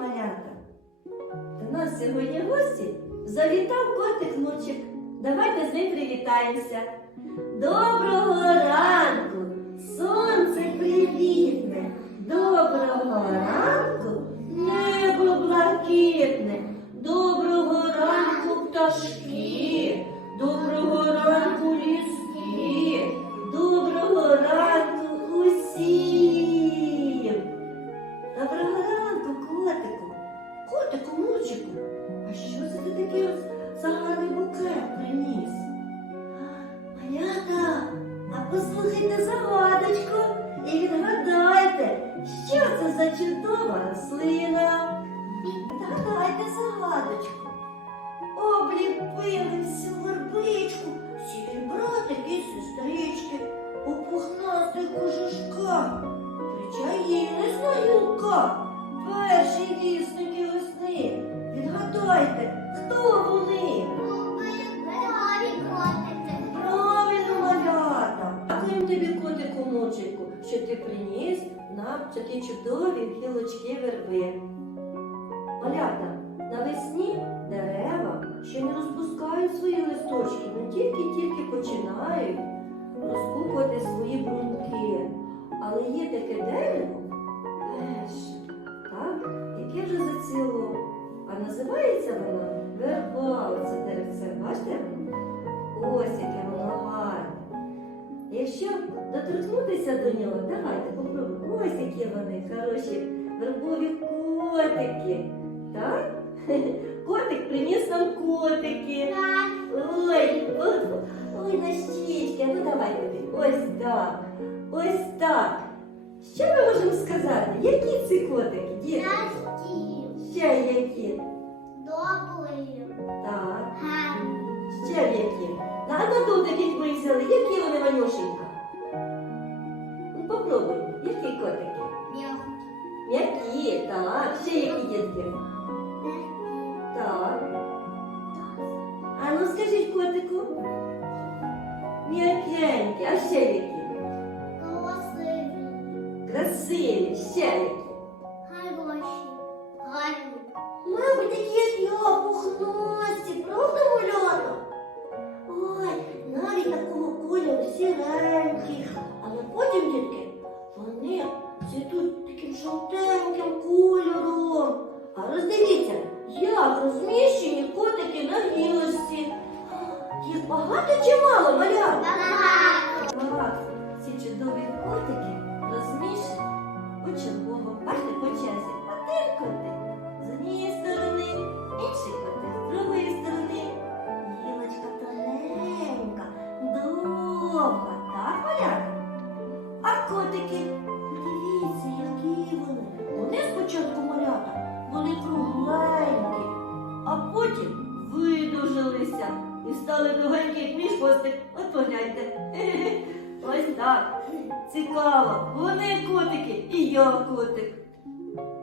малята. До нас сьогодні гості завітав котик Мурчик. Давайте з ним привітаємося. Доброго ранку! Перші вісники весни. Відгадайте, хто вони? Правильно, малята. Дякуємо тобі, котику мучику, що ти приніс нам такі чудові гілочки верби. Малята, навесні дерева ще не розпускають свої листочки, не тільки-тільки починають розкупувати свої брунки. Але є таке дерево, перше, так, яке вже зацвіло. А називається воно верба, оце деревце. Бачите? Ось яке воно гарне. Якщо доторкнутися до нього, давайте попробуємо. Ось які вони хороші вербові котики. Так? Котик приніс нам котики. Ой, ой, ой, на щічки. Ну давайте. Ось так. Ось так. Що ми можемо сказати? Які ці котики? Діти? Ще які? Так. Ще які? На на дотик їх ми взяли. Які вони манюшенька? Ну попробуй. Які котики? М'які, так. Ще які дітки? Так. А ну скажіть котику. М'якенькі, а ще які? Красиві, ще які? Мабуть, такі як я, пухнасті, правда, Уляна? Ой, навіть такого кольору сіренький. Але потім, дітки, вони цвітуть таким жовтеньким кольором. А роздивіться, як розміщені котики на гілочці. Їх багато чи мало, малята? Довга, так, малята? А котики, подивіться, які вони. Вони спочатку малята були кругленькі, а потім видужилися і стали довгенькі, як мій хвостик. От погляньте. Ось так. Цікаво. Вони котики, і я котик.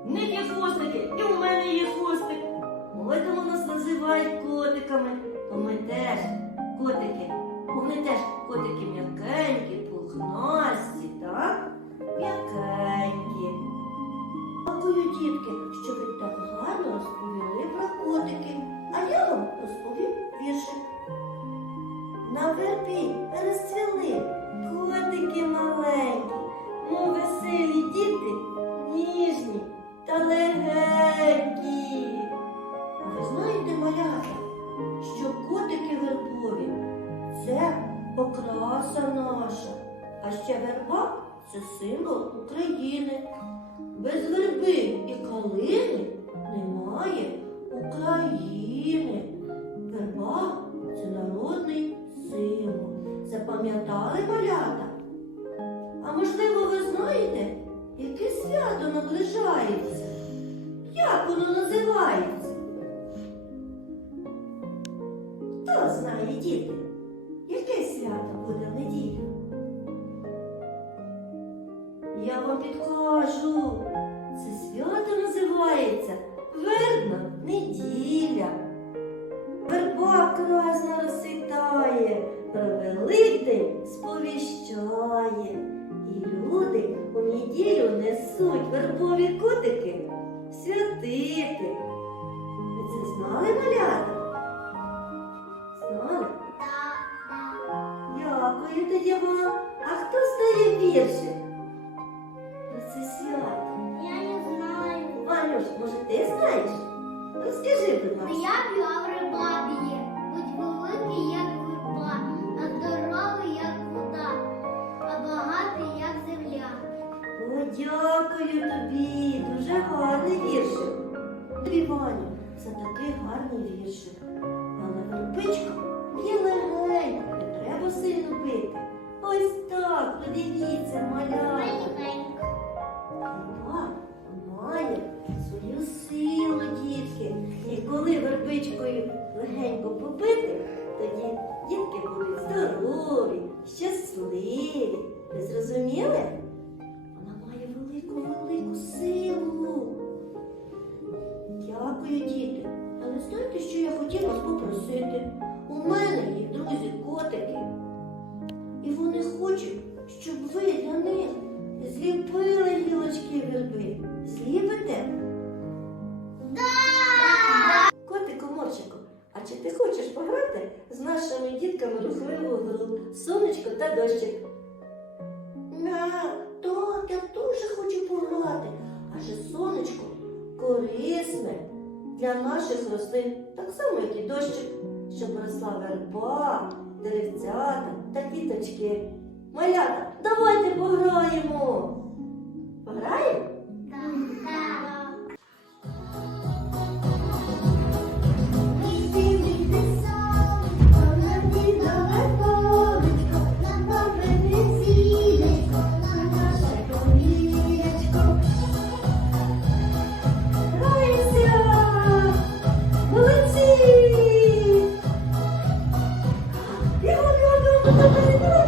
В них є хвостики, і у мене є хвостик. Ось тому нас називають котиками. Бо ми теж котики. Вони теж котики м'якенькі, це символ України. Без верби і калини немає України. Верба це народний символ. Запам'ятали малята? А можливо, ви знаєте, яке свято наближається? Як воно називається? Хто знає, діти? Підкажу. Це свято називається Вербна неділя. Верба красно розцвітає, про Великдень сповіщає. І люди у неділю несуть вербові котики святити. Ви це знали, малята? Знали? Дякую тоді вам. А хто стає віршик? Це свято. Я не знаю. Ванюш, може ти знаєш? Розкажи, будь ласка. Я в бабі. Будь великий, як верба, а здоровий, як вода, а багатий, як земля. О, дякую тобі. Дуже гарний віршик. Тобі, Ваню, за такий гарний віршик. Вербичкою легенько побити, тоді дітки будуть здорові, щасливі. Ви зрозуміли? Вона має велику-велику силу. Дякую, діти. Але знаєте, що я хотіла попросити? У мене є друзі котики. І вони хочуть, щоб ви для них зліпили гілочки верби. Зліпите? Дітками рухливу гру сонечко та дощик? На, так, я дуже хочу пограти. Адже сонечко корисне для наших рослин, так само, як і дощик, щоб росла верба, деревцята та квіточки. Малята, давайте пограємо. Пограємо? Thank you.